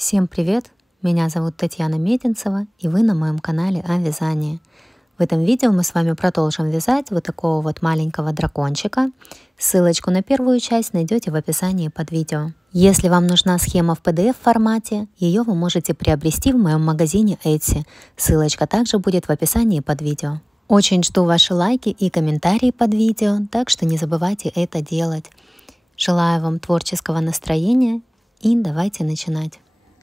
Всем привет! Меня зовут Татьяна Мединцева, и вы на моем канале о вязании. В этом видео мы с вами продолжим вязать вот такого вот маленького дракончика. Ссылочку на первую часть найдете в описании под видео. Если вам нужна схема в PDF формате, ее вы можете приобрести в моем магазине Etsy. Ссылочка также будет в описании под видео. Очень жду ваши лайки и комментарии под видео, так что не забывайте это делать. Желаю вам творческого настроения и давайте начинать.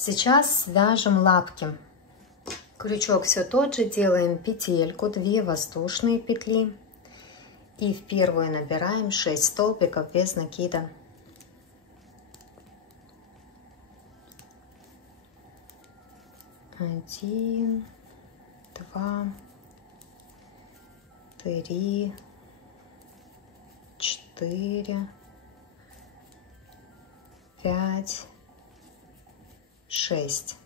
Сейчас свяжем лапки. Крючок все тот же, делаем петельку, 2 воздушные петли и в первую набираем 6 столбиков без накида. Один, 2, 3, 4, 5, 6.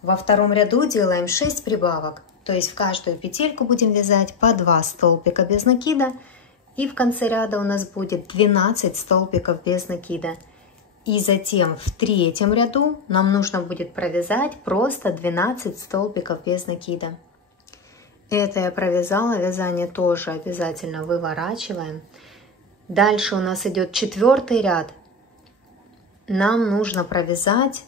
Во втором ряду делаем 6 прибавок, то есть в каждую петельку будем вязать по 2 столбика без накида, и в конце ряда у нас будет 12 столбиков без накида. И затем в третьем ряду нам нужно будет провязать просто 12 столбиков без накида. Это я провязала, вязание тоже обязательно выворачиваем. Дальше у нас идет 4-й ряд. Нам нужно провязать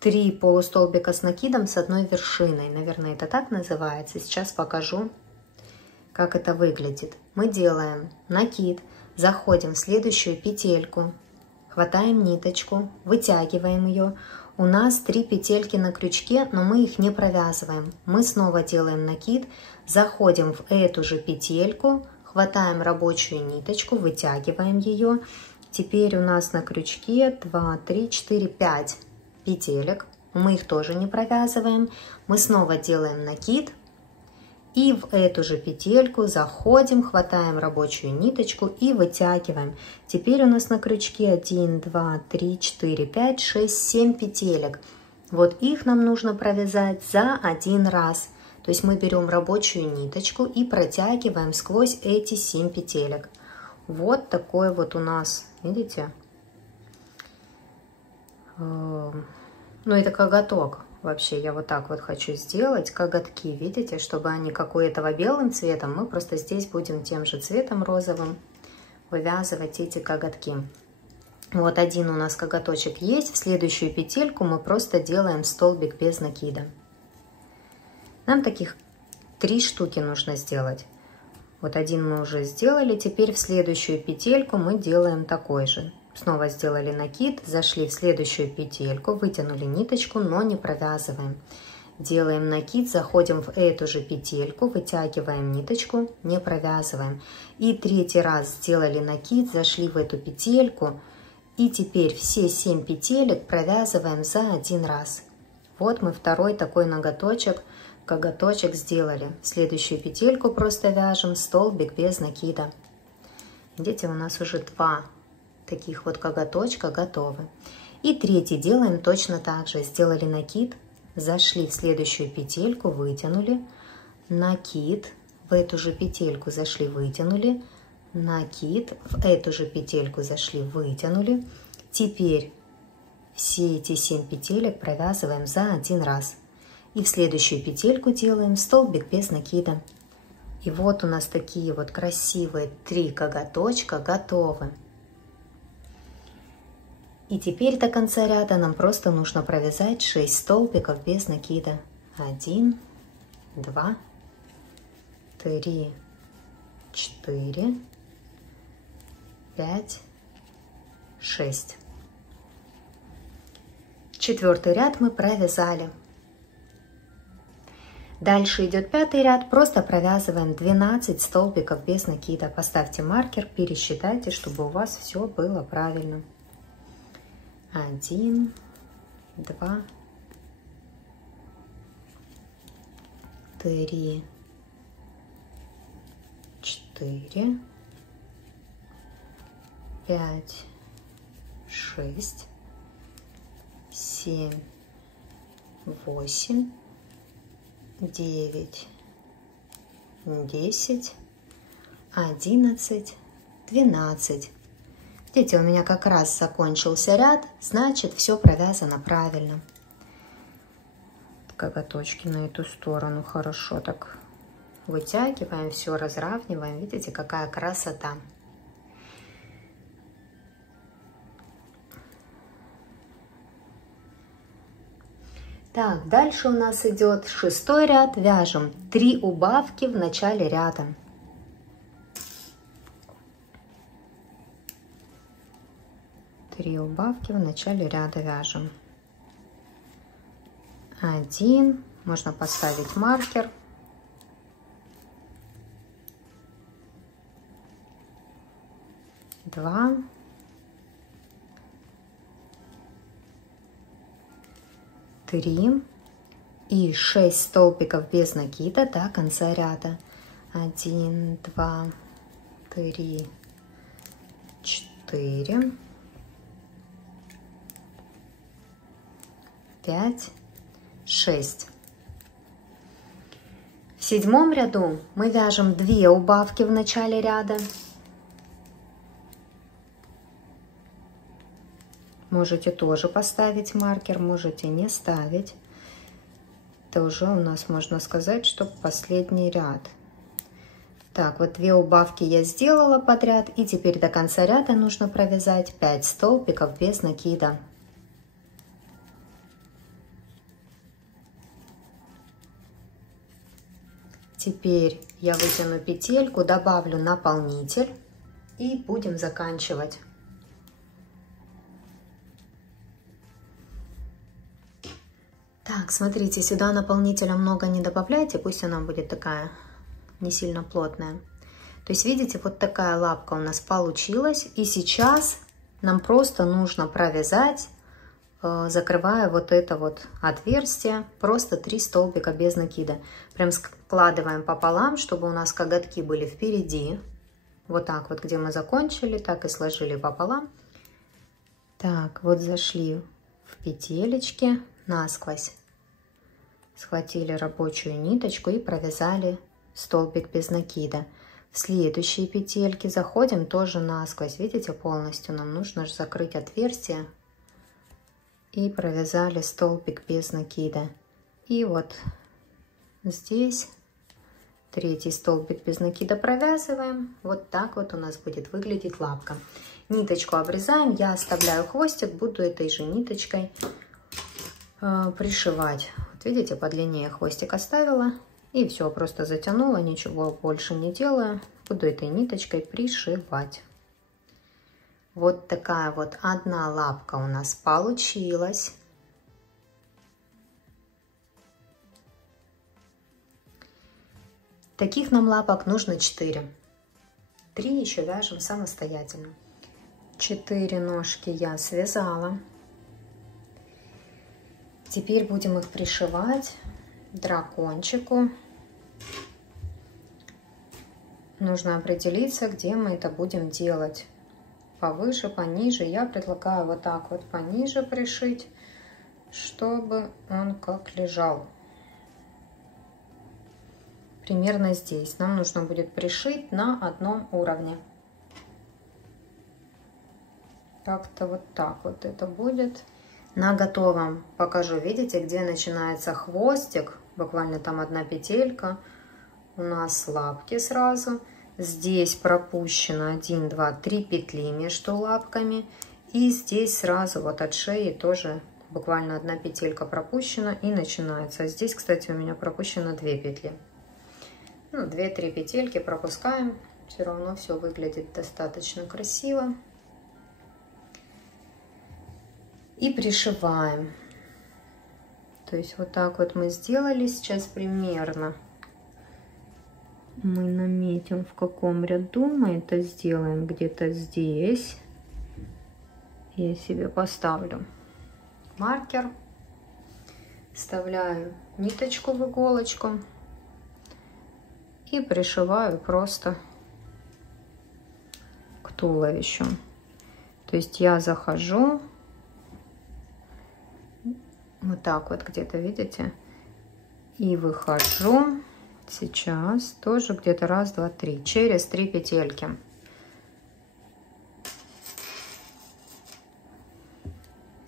3 полустолбика с накидом с одной вершиной. Наверное, это так называется. Сейчас покажу, как это выглядит. Мы делаем накид, заходим в следующую петельку, хватаем ниточку, вытягиваем ее. У нас 3 петельки на крючке, но мы их не провязываем. Мы снова делаем накид, заходим в эту же петельку, хватаем рабочую ниточку, вытягиваем ее. Теперь у нас на крючке 2, 3, 4, 5 петелек. Мы их тоже не провязываем. Мы снова делаем накид. И в эту же петельку заходим, хватаем рабочую ниточку и вытягиваем. Теперь у нас на крючке 1, 2, 3, 4, 5, 6, 7 петелек. Вот их нам нужно провязать за один раз. То есть мы берем рабочую ниточку и протягиваем сквозь эти 7 петелек. Вот такой вот у нас, видите? Ну, это коготок. Вообще, я вот так вот хочу сделать коготки, видите, чтобы они, как у этого белым цветом, мы просто здесь будем тем же цветом розовым вывязывать эти коготки. Вот один у нас коготочек есть. В следующую петельку мы просто делаем столбик без накида. Нам таких 3 штуки нужно сделать. Вот один мы уже сделали. Теперь в следующую петельку мы делаем такой же. Снова сделали накид, зашли в следующую петельку, вытянули ниточку, но не провязываем. Делаем накид, заходим в эту же петельку, вытягиваем ниточку, не провязываем. И третий раз сделали накид, зашли в эту петельку. И теперь все 7 петелек провязываем за один раз. Вот мы второй такой ноготочек, коготочек сделали. В следующую петельку просто вяжем столбик без накида. Видите, у нас уже 2 таких вот коготочка готовы. И третий делаем точно так же. Сделали накид, зашли в следующую петельку, вытянули, накид, в эту же петельку зашли, вытянули, накид, в эту же петельку зашли, вытянули. Теперь все эти 7 петелек провязываем за один раз. И в следующую петельку делаем столбик без накида. И вот у нас такие вот красивые 3 коготочка готовы. И теперь до конца ряда нам просто нужно провязать 6 столбиков без накида. 1, 2, 3, 4, 5, 6. 4-й ряд мы провязали. Дальше идет 5-й ряд, просто провязываем 12 столбиков без накида. Поставьте маркер, пересчитайте, чтобы у вас все было правильно. 1, 2, 3, 4, 5, 6, 7, 8, 9, 10, 11, 12. Видите, у меня как раз закончился ряд, значит, все провязано правильно. Коготочки на эту сторону хорошо так вытягиваем, все разравниваем. Видите, какая красота. Так, дальше у нас идет 6-й ряд. Вяжем 3 убавки в начале ряда. Три убавки в начале ряда вяжем. 1, можно поставить маркер. 2, 3 и 6 столбиков без накида до конца ряда. 1, 2, 3, 4, 5, 6. В 7-м ряду мы вяжем 2 убавки в начале ряда. Можете тоже поставить маркер, можете не ставить. Это уже у нас, можно сказать, что последний ряд. Так, вот 2 убавки я сделала подряд, и теперь до конца ряда нужно провязать 5 столбиков без накида. Теперь я вытяну петельку, добавлю наполнитель и будем заканчивать. Так, смотрите, сюда наполнителя много не добавляйте, пусть она будет такая не сильно плотная. То есть, видите, вот такая лапка у нас получилась. И сейчас нам просто нужно провязать, закрывая вот это вот отверстие, просто 3 столбика без накида. Прям складываем пополам, чтобы у нас коготки были впереди. Вот так вот, где мы закончили, так и сложили пополам. Так, вот зашли в петелечки насквозь. Схватили рабочую ниточку и провязали столбик без накида. В следующие петельки заходим тоже насквозь. Видите, полностью нам нужно же закрыть отверстие. И провязали столбик без накида. И вот здесь 3-й столбик без накида провязываем. Вот так вот у нас будет выглядеть лапка. Ниточку обрезаем. Я оставляю хвостик, буду этой же ниточкой пришивать. Вот видите, подлиннее хвостик оставила. И все, просто затянула, ничего больше не делаю. Буду этой ниточкой пришивать. Вот такая вот одна лапка у нас получилась. Таких нам лапок нужно 4. 3 еще вяжем самостоятельно. 4 ножки я связала. Теперь будем их пришивать дракончику. Нужно определиться, где мы это будем делать. Повыше, пониже. Я предлагаю вот так вот пониже пришить, чтобы он как лежал. Примерно здесь. Нам нужно будет пришить на одном уровне. Как-то вот так вот это будет. На готовом покажу. Видите, где начинается хвостик? Буквально там одна петелька. У нас лапки сразу. Здесь пропущено 1, 2, 3 петли между лапками. И здесь сразу вот от шеи тоже буквально одна петелька пропущена и начинается. Здесь, кстати, у меня пропущено 2 петли. Ну, 2-3 петельки пропускаем. Все равно все выглядит достаточно красиво. И пришиваем. То есть вот так вот мы сделали. Сейчас примерно мы наметим, в каком ряду мы это сделаем. Где-то здесь. Я себе поставлю маркер. Вставляю ниточку в иголочку. И пришиваю просто к туловищу. То есть я захожу. Вот так вот где-то, видите? И выхожу. Сейчас тоже где-то 1, 2, 3. Через 3 петельки.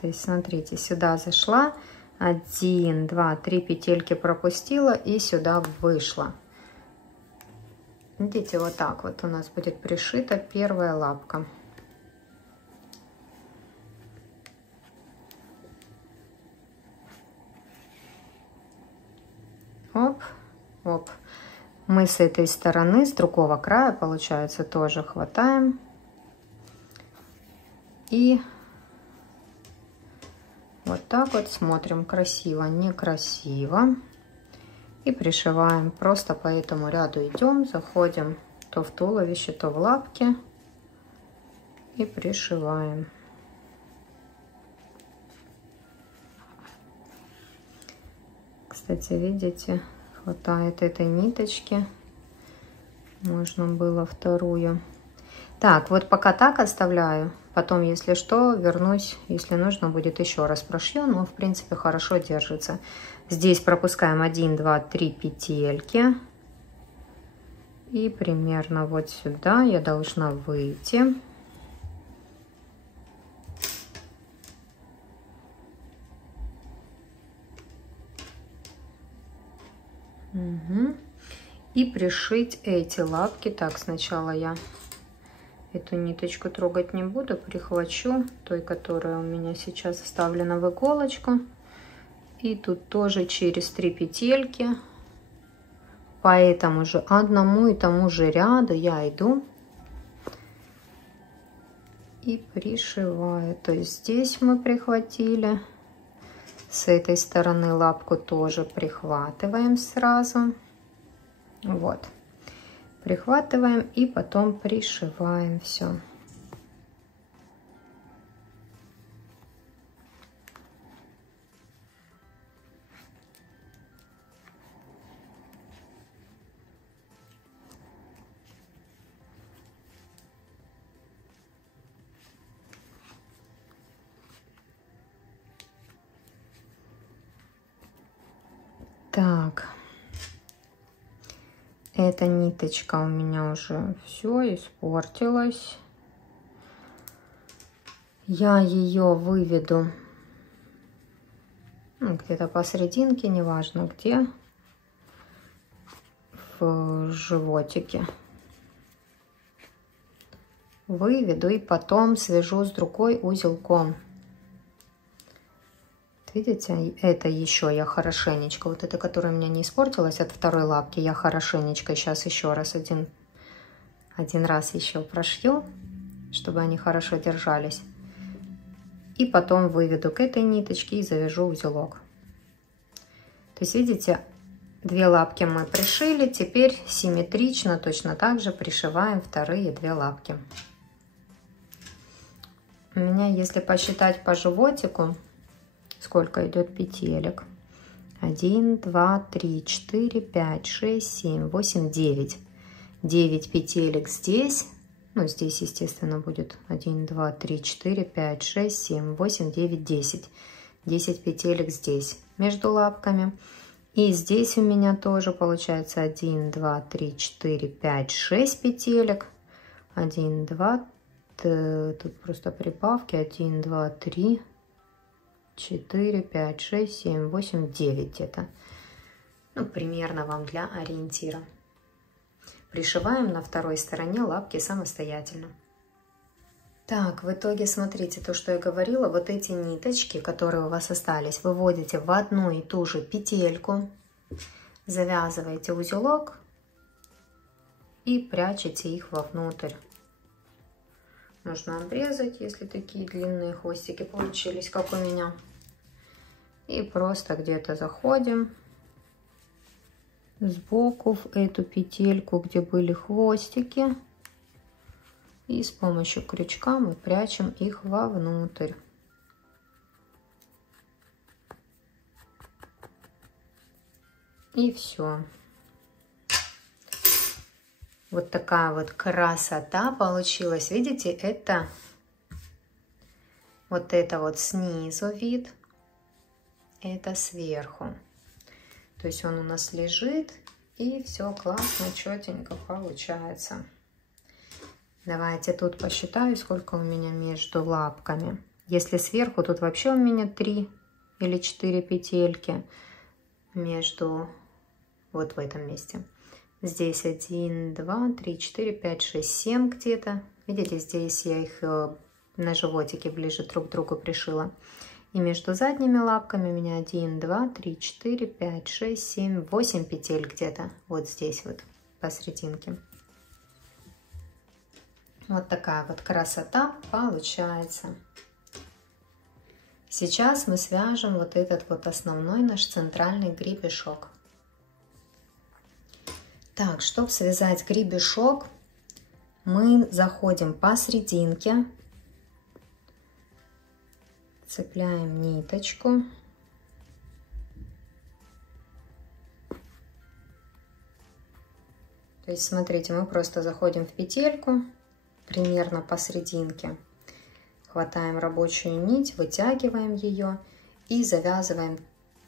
То есть, смотрите, сюда зашла, 1, 2, 3 петельки пропустила и сюда вышла. Видите, вот так вот у нас будет пришита первая лапка. Оп, оп. Мы с этой стороны, с другого края, получается, тоже хватаем. И вот так вот смотрим, красиво, некрасиво. И пришиваем. Просто по этому ряду идем, заходим то в туловище, то в лапки. И пришиваем. Кстати, видите, хватает этой ниточки. Можно было вторую. Так, вот пока так оставляю. Потом, если что, вернусь. Если нужно будет, еще раз прошью. Но, в принципе, хорошо держится. Здесь пропускаем 1, 2, 3 петельки. И примерно вот сюда я должна выйти. Угу. И пришить эти лапки. Так, сначала я эту ниточку трогать не буду, прихвачу той, которая у меня сейчас вставлена в иголочку. И тут тоже через 3 петельки по этому же одному и тому же ряду я иду и пришиваю. То есть здесь мы прихватили, с этой стороны лапку тоже прихватываем сразу. Вот. Прихватываем и потом пришиваем все. Так. Эта ниточка у меня уже все испортилась. Я ее выведу где-то посерединке, неважно где, в животике. Выведу и потом свяжу с другой узелком. Видите, это еще я хорошенечко, вот это, которая у меня не испортилась от второй лапки, я хорошенечко сейчас еще раз один раз еще прошью, чтобы они хорошо держались. И потом выведу к этой ниточке и завяжу узелок. То есть, видите, 2 лапки мы пришили, теперь симметрично точно так же пришиваем вторые 2 лапки. У меня, если посчитать по животику, сколько идет петелек? 1, 2, 3, 4, 5, 6, 7, 8, 9. 9 петелек здесь. Ну, здесь, естественно, будет 1, 2, 3, 4, 5, 6, 7, 8, 9, 10. 10 петелек здесь между лапками. И здесь у меня тоже получается 1, 2, 3, 4, 5, 6 петелек. 1, 2, тут просто прибавки. 1, 2, 3, 4, 5, 6, 7, 8, 9 где-то. Ну, примерно вам для ориентира. Пришиваем на второй стороне лапки самостоятельно. Так, в итоге, смотрите, то, что я говорила, вот эти ниточки, которые у вас остались, выводите в одну и ту же петельку, завязываете узелок и прячете их вовнутрь. Можно обрезать, если такие длинные хвостики получились, как у меня. И просто где-то заходим сбоку в эту петельку, где были хвостики. И с помощью крючка мы прячем их вовнутрь. И все. Вот такая вот красота получилась. Видите, это вот снизу вид, это сверху. То есть он у нас лежит, и все классно, четенько получается. Давайте тут посчитаю, сколько у меня между лапками. Если сверху, тут вообще у меня 3 или 4 петельки между вот в этом месте. Здесь 1, 2, 3, 4, 5, 6, 7 где-то. Видите, здесь я их на животике ближе друг к другу пришила. И между задними лапками у меня 1, 2, 3, 4, 5, 6, 7, 8 петель где-то. Вот здесь вот посерединке. Вот такая вот красота получается. Сейчас мы свяжем вот этот вот основной наш центральный гребешок. Так, чтобы связать гребешок, мы заходим посерединке, цепляем ниточку. То есть, смотрите, мы просто заходим в петельку, примерно посерединке, хватаем рабочую нить, вытягиваем ее и завязываем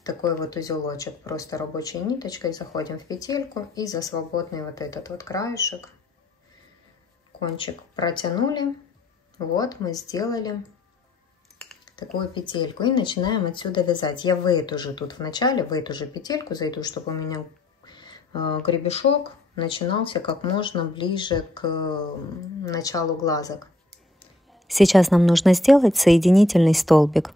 такой вот узелочек. Просто рабочей ниточкой заходим в петельку и за свободный вот этот вот краешек, кончик протянули. Вот мы сделали такую петельку и начинаем отсюда вязать. Я в эту же тут в начале, в эту же петельку зайду, чтобы у меня гребешок начинался как можно ближе к началу глазок. Сейчас нам нужно сделать соединительный столбик.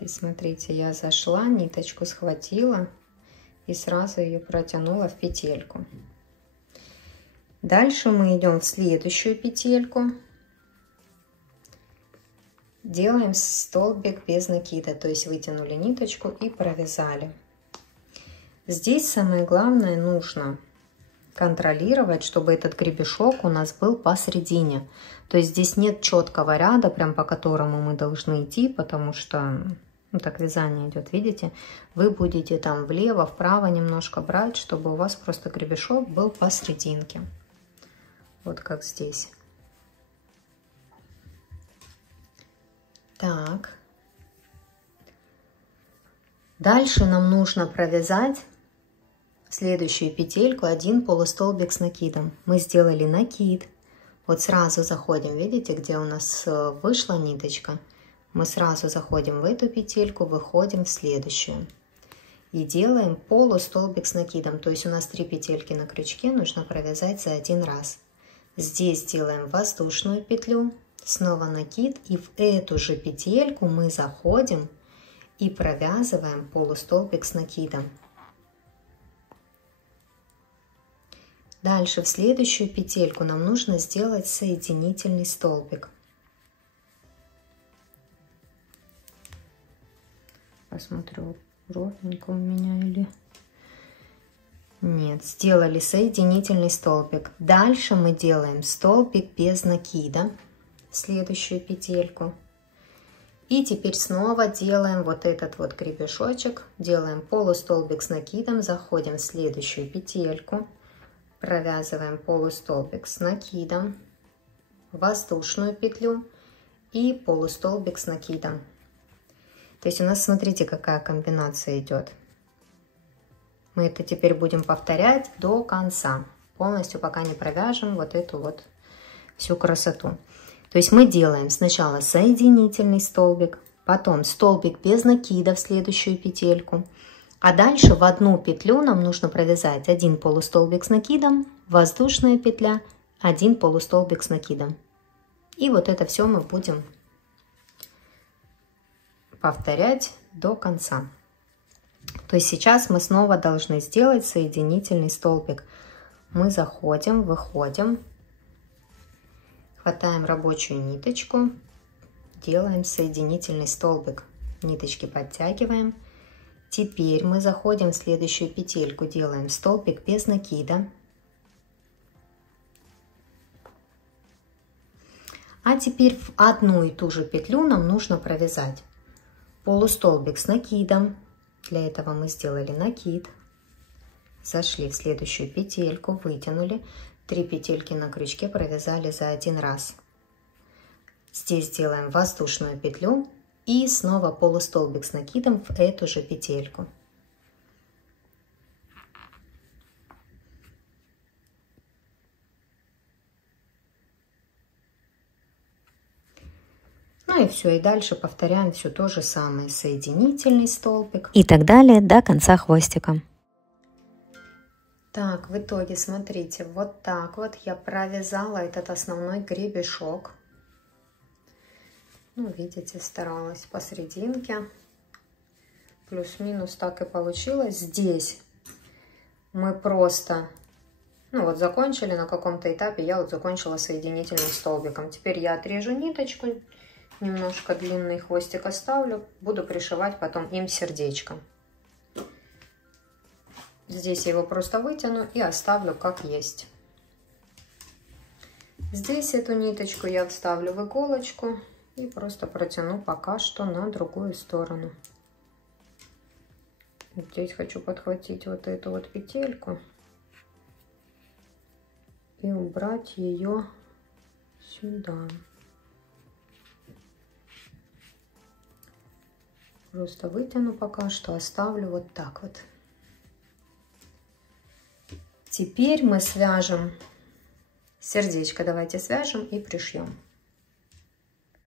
И смотрите, я зашла, ниточку схватила и сразу ее протянула в петельку. Дальше мы идем в следующую петельку. Делаем столбик без накида, то есть вытянули ниточку и провязали. Здесь самое главное, нужно контролировать, чтобы этот гребешок у нас был посередине. То есть здесь нет четкого ряда, прям по которому мы должны идти, потому что так вязание идет, видите? Вы будете там влево, вправо немножко брать, чтобы у вас просто гребешок был посерединке. Вот как здесь. Так. Дальше нам нужно провязать следующую петельку, один полустолбик с накидом. Мы сделали накид. Вот сразу заходим, видите, где у нас вышла ниточка? Мы сразу заходим в эту петельку, выходим в следующую. И делаем полустолбик с накидом. То есть у нас 3 петельки на крючке, нужно провязать за один раз. Здесь делаем воздушную петлю, снова накид. И в эту же петельку мы заходим и провязываем полустолбик с накидом. Дальше в следующую петельку нам нужно сделать соединительный столбик. Посмотрю, ровненько у меня или... Нет, сделали соединительный столбик. Дальше мы делаем столбик без накида, следующую петельку. И теперь снова делаем вот этот вот гребешочек, делаем полустолбик с накидом, заходим в следующую петельку, провязываем полустолбик с накидом, воздушную петлю и полустолбик с накидом. То есть у нас, смотрите, какая комбинация идет. Мы это теперь будем повторять до конца, полностью пока не провяжем вот эту вот всю красоту. То есть мы делаем сначала соединительный столбик, потом столбик без накида в следующую петельку, а дальше в одну петлю нам нужно провязать один полустолбик с накидом, воздушная петля, один полустолбик с накидом. И вот это все мы будем повторять до конца. То есть сейчас мы снова должны сделать соединительный столбик. Мы заходим, выходим, хватаем рабочую ниточку, делаем соединительный столбик, ниточки подтягиваем. Теперь мы заходим в следующую петельку, делаем столбик без накида. А теперь в одну и ту же петлю нам нужно провязать полустолбик с накидом. Для этого мы сделали накид, зашли в следующую петельку, вытянули, 3 петельки на крючке провязали за один раз. Здесь делаем воздушную петлю и снова полустолбик с накидом в эту же петельку. Ну и все, и дальше повторяем все то же самое. Соединительный столбик. И так далее до конца хвостика. Так, в итоге, смотрите, вот так вот я провязала этот основной гребешок. Ну, видите, старалась посерединке. Плюс-минус так и получилось. Здесь мы просто, ну вот закончили на каком-то этапе, я вот закончила соединительным столбиком. Теперь я отрежу ниточку, немножко длинный хвостик оставлю, буду пришивать потом им сердечко. Здесь я его просто вытяну и оставлю как есть. Здесь эту ниточку я вставлю в иголочку и просто протяну пока что на другую сторону. Здесь хочу подхватить вот эту вот петельку и убрать ее сюда. Просто вытяну пока что, оставлю вот так вот. Теперь мы свяжем сердечко. Давайте свяжем и пришьем.